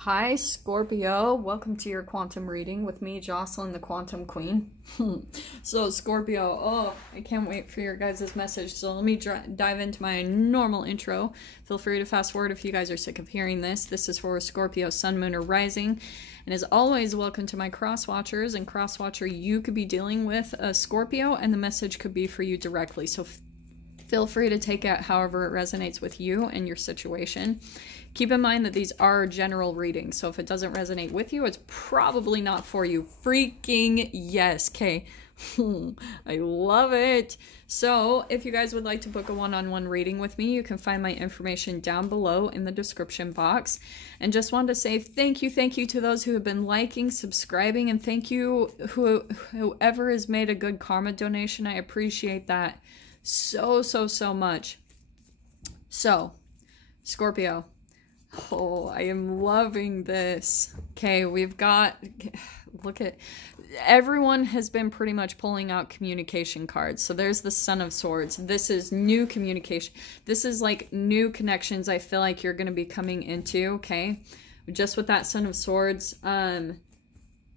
Hi, Scorpio. Welcome to your quantum reading with me, Jocelyn, the Quantum Queen. So, Scorpio, I can't wait for your guys' message. So, let me dive into my normal intro. Feel free to fast forward if you guys are sick of hearing this. This is for Scorpio, Sun, Moon, or Rising. And as always, welcome to my cross watchers. And cross watcher, you could be dealing with a Scorpio, and the message could be for you directly. So, feel free to take it however it resonates with you and your situation. Keep in mind that these are general readings, so if it doesn't resonate with you, it's probably not for you. Freaking yes, okay? I love it. So if you guys would like to book a one-on-one reading with me, you can find my information down below in the description box. And just wanted to say thank you to those who have been liking, subscribing, and thank you whoever has made a good karma donation. I appreciate that so much. So, Scorpio. Oh, I am loving this. Okay, we've got, look at, everyone has been pretty much pulling out communication cards. So there's the Son of Swords. This is new communication. This is like new connections I feel like you're going to be coming into, okay? Just with that Son of Swords,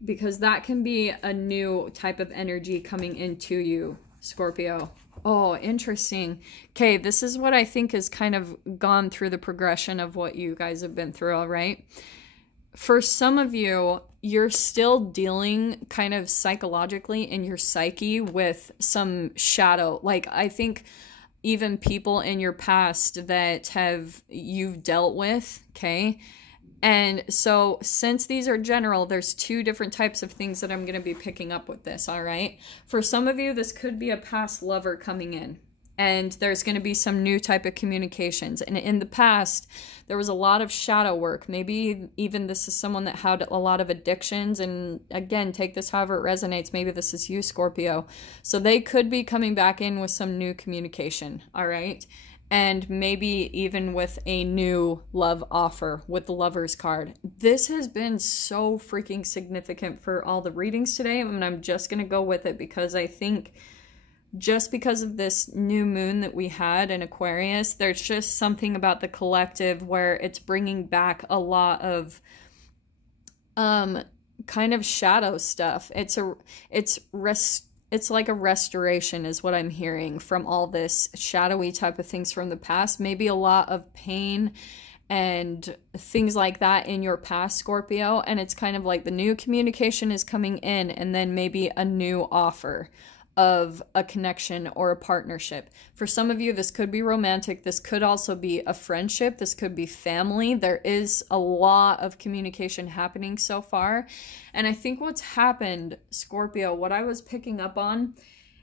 because that can be a new type of energy coming into you, Scorpio. Oh, interesting. Okay, this is what I think has kind of gone through the progression of what you guys have been through, all right? For some of you, you're still dealing kind of psychologically in your psyche with some shadow. Like, I think even people in your past that you've dealt with, okay? And so since these are general, there's two different types of things that I'm going to be picking up with this, all right? For some of you, this could be a past lover coming in, and there's going to be some new type of communications. And in the past, there was a lot of shadow work. Maybe even this is someone that had a lot of addictions. And again, take this however it resonates. Maybe this is you, Scorpio. So they could be coming back in with some new communication, all right? And maybe even with a new love offer with the Lover's card. This has been so freaking significant for all the readings today, and I'm just going to go with it because I think just because of this new moon that we had in Aquarius, there's just something about the collective where it's bringing back a lot of kind of shadow stuff. It's like a restoration is what I'm hearing from all this shadowy type of things from the past. Maybe a lot of pain and things like that in your past, Scorpio. And it's kind of like the new communication is coming in, and then maybe a new offer of a connection or a partnership. For some of you, this could be romantic. This could also be a friendship. This could be family. There is a lot of communication happening so far. And I think what's happened, Scorpio, what I was picking up on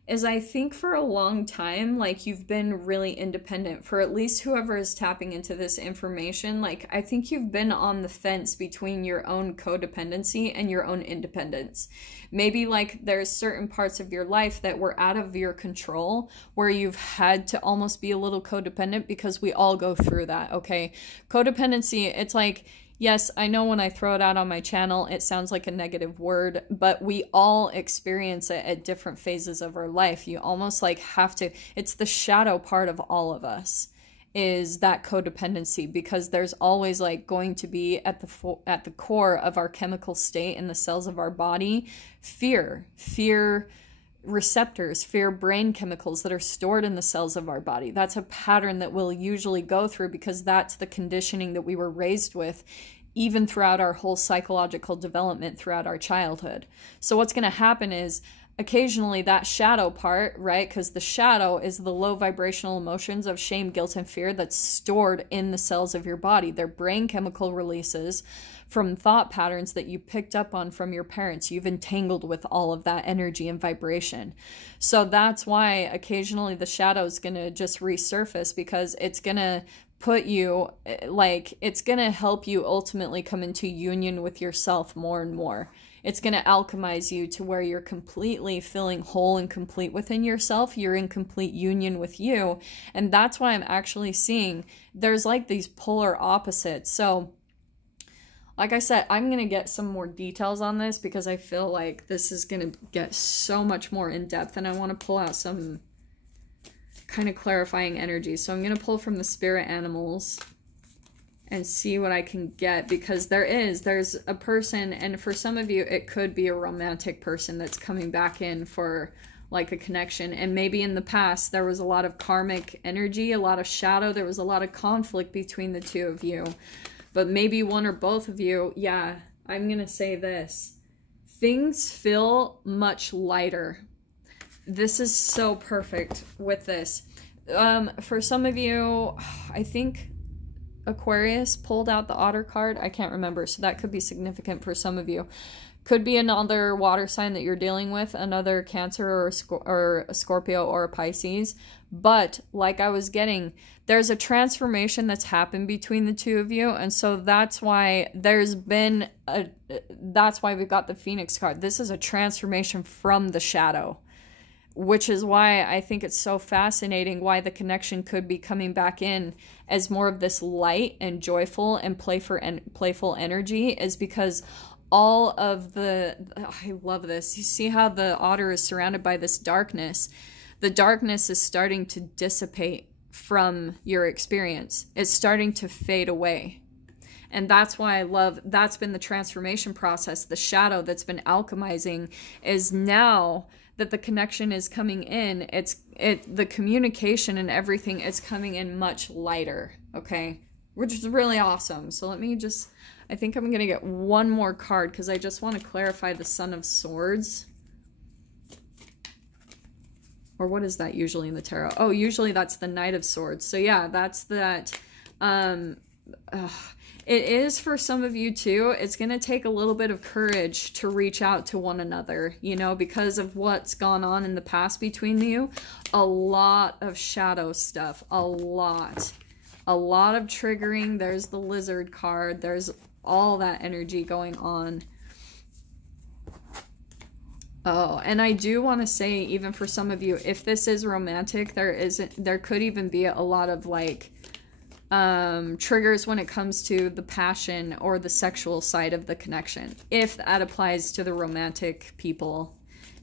is I think for a long time, like, you've been really independent. For at least whoever is tapping into this information, like, I think you've been on the fence between your own codependency and your own independence. Maybe like there's certain parts of your life that were out of your control where you've had to almost be a little codependent, because we all go through that, okay? Codependency, it's like, yes, I know when I throw it out on my channel, it sounds like a negative word, but we all experience it at different phases of our life. You almost like have to, it's the shadow part of all of us, is that codependency, because there's always like going to be at the core of our chemical state in the cells of our body, fear receptors, fear brain chemicals that are stored in the cells of our body. That's a pattern that we'll usually go through because that's the conditioning that we were raised with, even throughout our whole psychological development throughout our childhood. So what's going to happen is occasionally that shadow part, right? Because the shadow is the low vibrational emotions of shame, guilt, and fear that's stored in the cells of your body. They're brain chemical releases from thought patterns that you picked up on from your parents. You've entangled with all of that energy and vibration. So that's why occasionally the shadow is going to just resurface, because it's going to put you, like, it's going to help you ultimately come into union with yourself more and more. It's going to alchemize you to where you're completely feeling whole and complete within yourself. You're in complete union with you. And that's why I'm actually seeing there's like these polar opposites. So like I said, I'm going to get some more details on this because I feel like this is going to get so much more in depth, and I want to pull out some kind of clarifying energy. So I'm going to pull from the spirit animals. and see what I can get, because there's a person, and for some of you it could be a romantic person that's coming back in for like a connection, and maybe in the past there was a lot of karmic energy, a lot of shadow, there was a lot of conflict between the two of you, but maybe one or both of you, yeah, I'm gonna say this, things feel much lighter. This is so perfect with this. For some of you, I think Aquarius pulled out the Otter card. I can't remember, so that could be significant for some of you. Could be another water sign that you're dealing with, another Cancer or a Scorpio or a Pisces. But like I was getting, there's a transformation that's happened between the two of you, and so that's why that's why we've got the Phoenix card. This is a transformation from the shadow, which is why I think it's so fascinating why the connection could be coming back in as more of this light and joyful and playful energy, is because all of I love this. You see how the otter is surrounded by this darkness. The darkness is starting to dissipate from your experience. It's starting to fade away. And that's why I love, that's been the transformation process. The shadow that's been alchemizing is now that the connection is coming in, the communication and everything is coming in much lighter, okay? Which is really awesome. So let me just, I think I'm gonna get one more card because I just want to clarify the Son of Swords. Or what is that usually in the tarot? Oh, usually that's the Knight of Swords. So yeah, that's that. It is for some of you too. It's going to take a little bit of courage to reach out to one another, you know, because of what's gone on in the past between you. A lot of shadow stuff, a lot of triggering. There's the Lizard card. There's all that energy going on. Oh, and I do want to say, even for some of you, if this is romantic, there could even be a lot of like triggers when it comes to the passion or the sexual side of the connection, if that applies to the romantic people.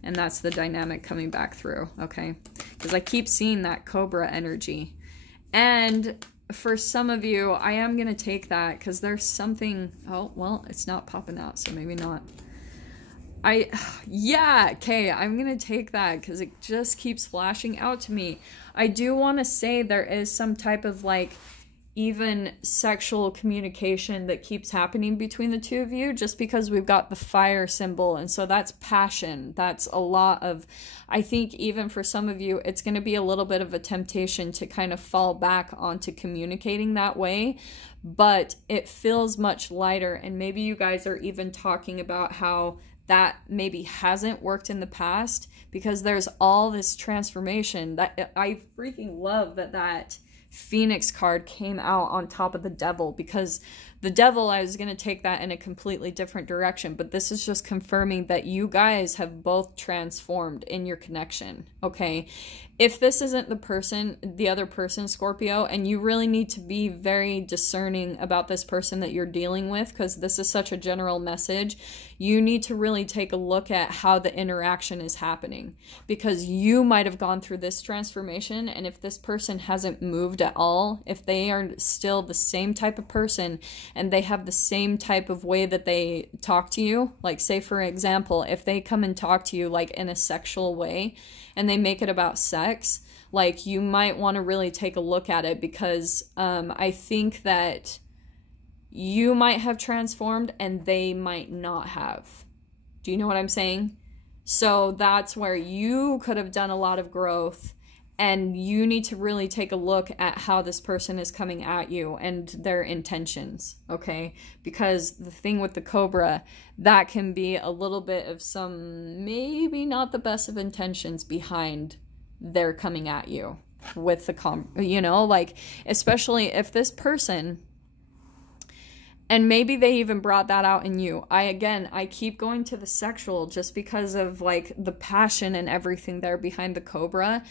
And that's the dynamic coming back through, okay? Because I keep seeing that Cobra energy. And for some of you, I am going to take that because there's something, oh, well, it's not popping out, so maybe not. Yeah, okay, I'm going to take that because it just keeps flashing out to me. I do want to say there is some type of like even sexual communication that keeps happening between the two of you, just because we've got the fire symbol, and so that's passion. That's a lot of, I think even for some of you, it's going to be a little bit of a temptation to kind of fall back onto communicating that way, but it feels much lighter. And maybe you guys are even talking about how that maybe hasn't worked in the past, because there's all this transformation. That I freaking love that Phoenix card came out on top of the Devil, because the Devil, I was going to take that in a completely different direction, but this is just confirming that you guys have both transformed in your connection, okay? If this isn't the other person, Scorpio, and you really need to be very discerning about this person that you're dealing with, because this is such a general message, you need to really take a look at how the interaction is happening, because you might have gone through this transformation, and if this person hasn't moved at all, if they are still the same type of person and they have the same type of way that they talk to you, like say for example, if they come and talk to you like in a sexual way and they make it about sex, like you might want to really take a look at it, because I think that you might have transformed and they might not have. Do you know what I'm saying? So that's where you could have done a lot of growth, and you need to really take a look at how this person is coming at you and their intentions, okay? Because the thing with the Cobra, that can be a little bit of some maybe not the best of intentions behind their coming at you with the, you know, like, especially if this person, and maybe they even brought that out in you. I keep going to the sexual just because of like the passion and everything there behind the Cobra.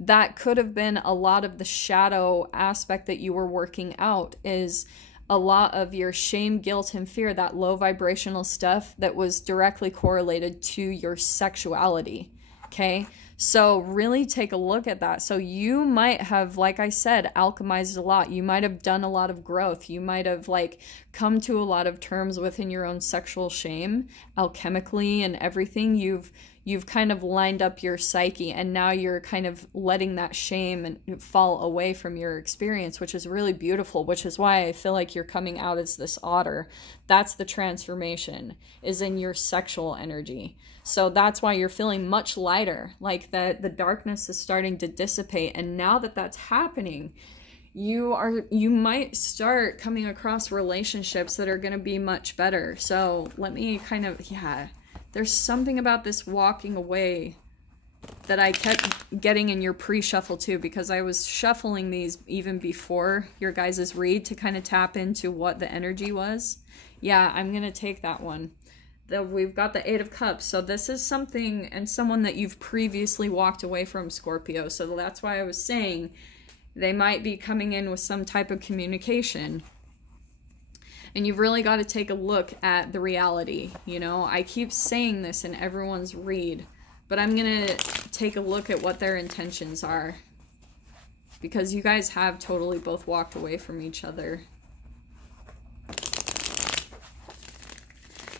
That could have been a lot of the shadow aspect that you were working out, is a lot of your shame, guilt, and fear, that low vibrational stuff that was directly correlated to your sexuality, okay? So really take a look at that. So you might have, like I said, alchemized a lot. You might have done a lot of growth. You might have like come to a lot of terms within your own sexual shame, alchemically and everything. You've kind of lined up your psyche, and now you're kind of letting that shame and fall away from your experience, which is really beautiful, which is why I feel like you're coming out as this otter. That's the transformation, is in your sexual energy. So that's why you're feeling much lighter, like the darkness is starting to dissipate. And now that that's happening, you might start coming across relationships that are going to be much better. So let me kind of, there's something about this walking away that I kept getting in your pre-shuffle too, because I was shuffling these even before your guys' read to kind of tap into what the energy was. Yeah, I'm going to take that one. We've got the 8 of Cups. So this is something and someone that you've previously walked away from, Scorpio. So that's why I was saying they might be coming in with some type of communication. And you've really got to take a look at the reality. You know, I keep saying this in everyone's read, but I'm going to take a look at what their intentions are, because you guys have totally both walked away from each other.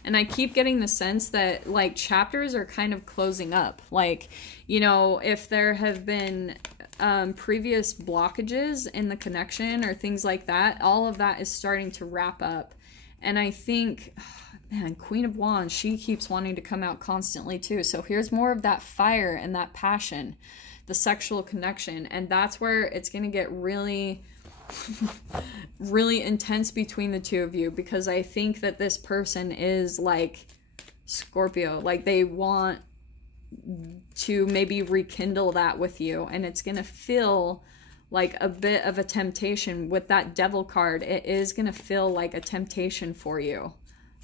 And I keep getting the sense that, like, chapters are kind of closing up. Like, you know, if there have been previous blockages in the connection or things like that, all of that is starting to wrap up. And I think, man, Queen of Wands, she keeps wanting to come out constantly too. So here's more of that fire and that passion, the sexual connection. And that's where it's going to get really... really intense between the two of you, because I think that this person is like Scorpio, like they want to maybe rekindle that with you, and it's gonna feel like a bit of a temptation with that Devil card. It is gonna feel like a temptation for you,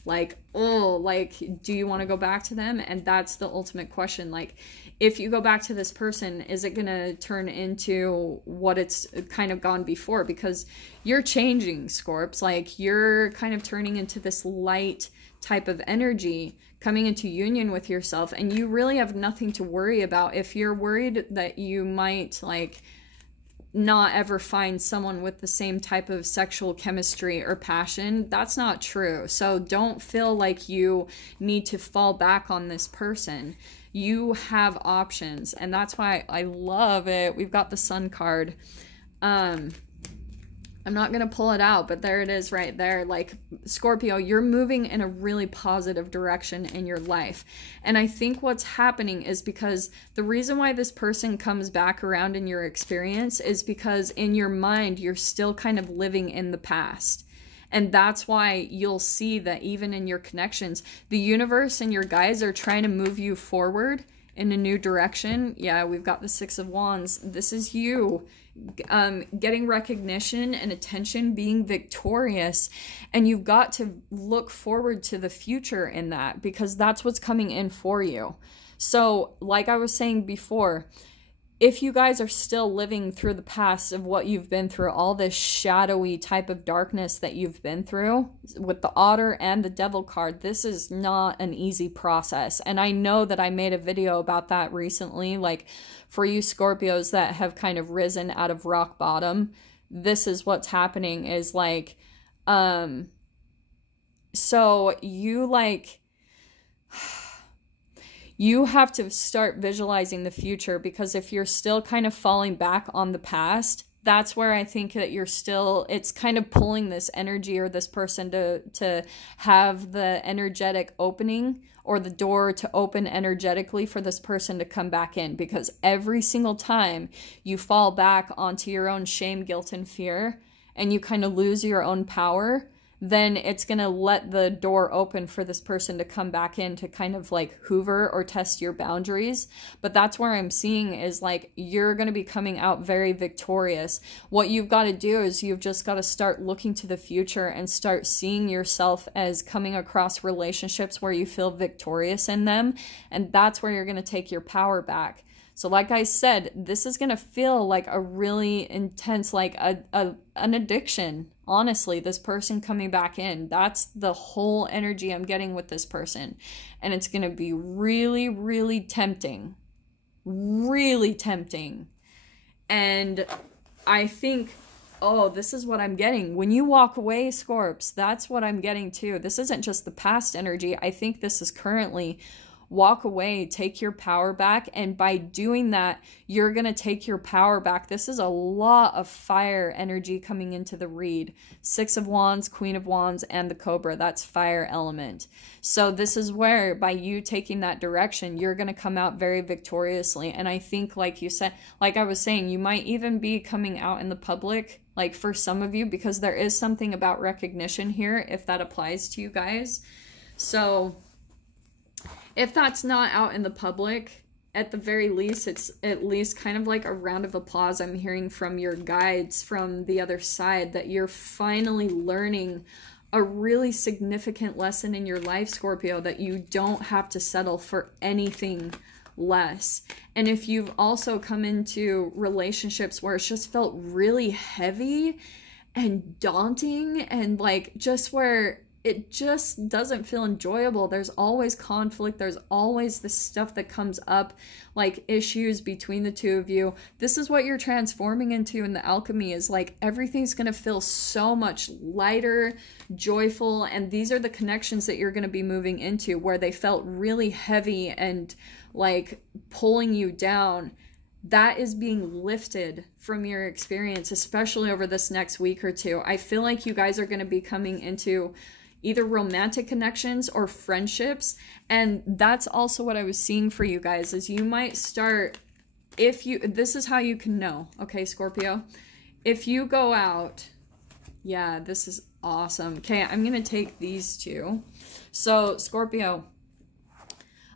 like, oh, like, do you want to go back to them? And that's the ultimate question. Like, if you go back to this person, is it going to turn into what it's kind of gone before? Because you're changing, Scorps. Like, you're kind of turning into this light type of energy, coming into union with yourself, and you really have nothing to worry about. If you're worried that you might, like, not ever find someone with the same type of sexual chemistry or passion, that's not true. So don't feel like you need to fall back on this person. You have options, and that's why I love it. We've got the Sun card. I'm not going to pull it out, but there it is right there. Like, Scorpio, you're moving in a really positive direction in your life. And I think what's happening is because the reason why this person comes back around in your experience is because in your mind, you're still kind of living in the past. And that's why you'll see that even in your connections, the universe and your guides are trying to move you forward in a new direction. Yeah, we've got the 6 of Wands. This is you getting recognition and attention, being victorious. And you've got to look forward to the future in that, because that's what's coming in for you. So like I was saying before, if you guys are still living through the past of what you've been through, all this shadowy type of darkness that you've been through with the Otter and the Devil card, this is not an easy process. And I know that I made a video about that recently, like for you Scorpios that have kind of risen out of rock bottom, this is what's happening is like, so you like... You have to start visualizing the future, because if you're still kind of falling back on the past, that's where I think that you're still, it's kind of pulling this energy or this person to have the energetic opening or the door to open energetically for this person to come back in. Because every single time you fall back onto your own shame, guilt, and fear, and you kind of lose your own power, then it's going to let the door open for this person to come back in to kind of like hoover or test your boundaries. But that's where I'm seeing is like, you're going to be coming out very victorious. What you've got to do is you've just got to start looking to the future and start seeing yourself as coming across relationships where you feel victorious in them. And that's where you're going to take your power back. So like I said, this is going to feel like a really intense, like an addiction. Honestly, this person coming back in, that's the whole energy I'm getting with this person. And it's going to be really, really tempting. really tempting. And I think, oh, this is what I'm getting. When you walk away, Scorps, that's what I'm getting too. This isn't just the past energy. I think this is currently walk away, take your power back. And by doing that, you're going to take your power back. This is a lot of fire energy coming into the read. 6 of Wands, Queen of Wands, and the Cobra. That's fire element. So this is where, by you taking that direction, you're going to come out very victoriously. And I think, like you said, like I was saying, you might even be coming out in the public, like for some of you, because there is something about recognition here, if that applies to you guys. So if that's not out in the public, at the very least, it's at least kind of like a round of applause I'm hearing from your guides from the other side, that you're finally learning a really significant lesson in your life, Scorpio, that you don't have to settle for anything less. And if you've also come into relationships where it's just felt really heavy and daunting, and like just where it just doesn't feel enjoyable. There's always conflict. There's always this stuff that comes up, like issues between the two of you. This is what you're transforming into in the alchemy, is like everything's going to feel so much lighter, joyful. And these are the connections that you're going to be moving into, where they felt really heavy and like pulling you down. That is being lifted from your experience, especially over this next week or two. I feel like you guys are going to be coming into either romantic connections or friendships. And that's also what I was seeing for you guys, is you might start, if you, this is how you can know, okay, Scorpio, if you go out, yeah, this is awesome. Okay, I'm going to take these two. So Scorpio,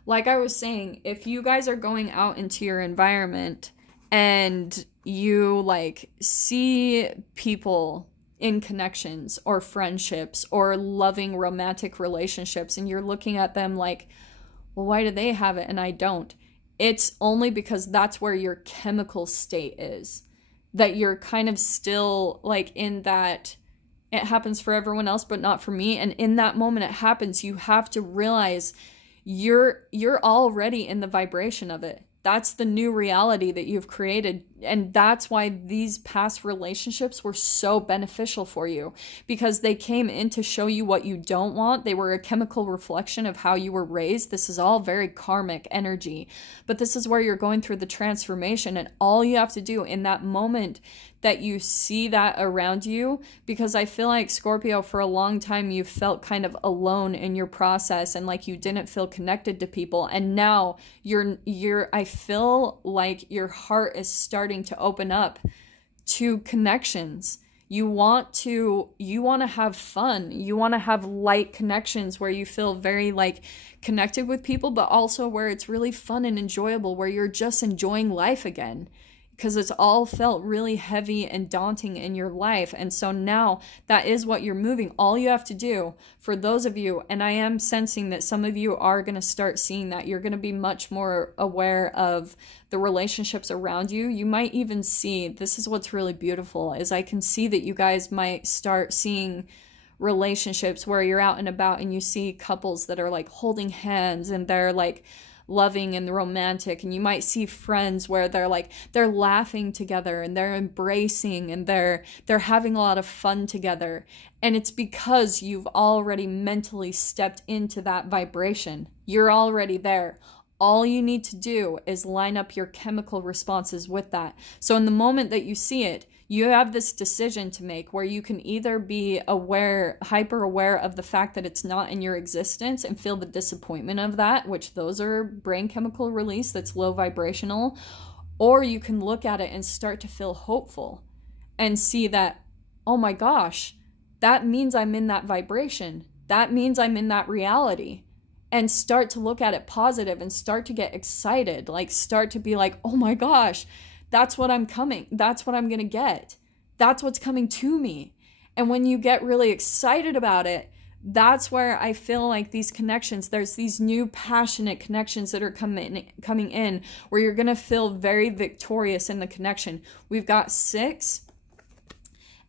like I was saying, if you guys are going out into your environment and you like see people in connections or friendships or loving romantic relationships, and you're looking at them like, well, why do they have it and I don't? It's only because that's where your chemical state is, that you're kind of still like in that, it happens for everyone else but not for me. And in that moment it happens, you have to realize you're already in the vibration of it. That's the new reality that you've created. And that's why these past relationships were so beneficial for you, because they came in to show you what you don't want. They were a chemical reflection of how you were raised. This is all very karmic energy, but this is where you're going through the transformation. And all you have to do in that moment that you see that around you, because I feel like, Scorpio, for a long time you felt kind of alone in your process and like you didn't feel connected to people. And now I feel like your heart is starting to open up to connections. You want to have fun. You want to have light connections where you feel very like connected with people, but also where it's really fun and enjoyable, where you're just enjoying life again, because it's all felt really heavy and daunting in your life. And so now that is what you're moving. All you have to do, for those of you, and I am sensing that some of you are going to start seeing that, you're going to be much more aware of the relationships around you. You might even see, this is what's really beautiful, is I can see that you guys might start seeing relationships where you're out and about and you see couples that are like holding hands and they're like loving and romantic, and you might see friends where they're laughing together and they're embracing and they're having a lot of fun together. And it's because you've already mentally stepped into that vibration. You're already there. All you need to do is line up your chemical responses with that. So in the moment that you see it, you have this decision to make where you can either be aware, hyper aware of the fact that it's not in your existence and feel the disappointment of that, which those are brain chemical release that's low vibrational, or you can look at it and start to feel hopeful and see that, oh my gosh, that means I'm in that vibration. That means I'm in that reality. And start to look at it positive and start to get excited, like start to be like, oh my gosh, that's what I'm coming. That's what I'm going to get. That's what's coming to me. And when you get really excited about it, that's where I feel like these connections, there's these new passionate connections that are coming in where you're going to feel very victorious in the connection. We've got 6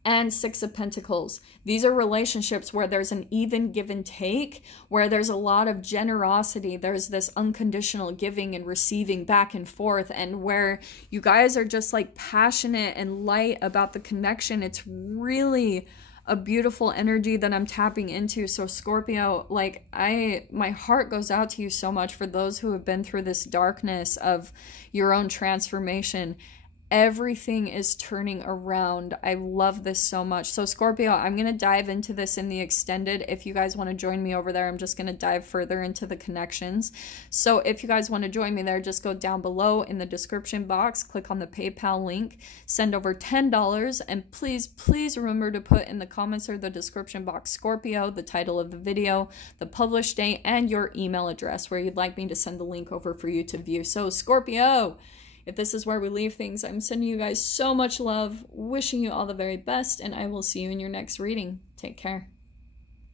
and Six of Pentacles. These are relationships where there's an even give and take, where there's a lot of generosity. There's this unconditional giving and receiving back and forth, and where you guys are just like passionate and light about the connection. It's really a beautiful energy that I'm tapping into. So Scorpio, like my heart goes out to you so much for those who have been through this darkness of your own transformation. Everything is turning around. I love this so much. So Scorpio, I'm going to dive into this in the extended. If you guys want to join me over there, I'm just going to dive further into the connections. So if you guys want to join me there, just go down below in the description box, click on the PayPal link, send over $10, and please remember to put in the comments or the description box Scorpio, the title of the video, the published date, and your email address where you'd like me to send the link over for you to view. So Scorpio, if this is where we leave things, I'm sending you guys so much love, wishing you all the very best, and I will see you in your next reading. Take care.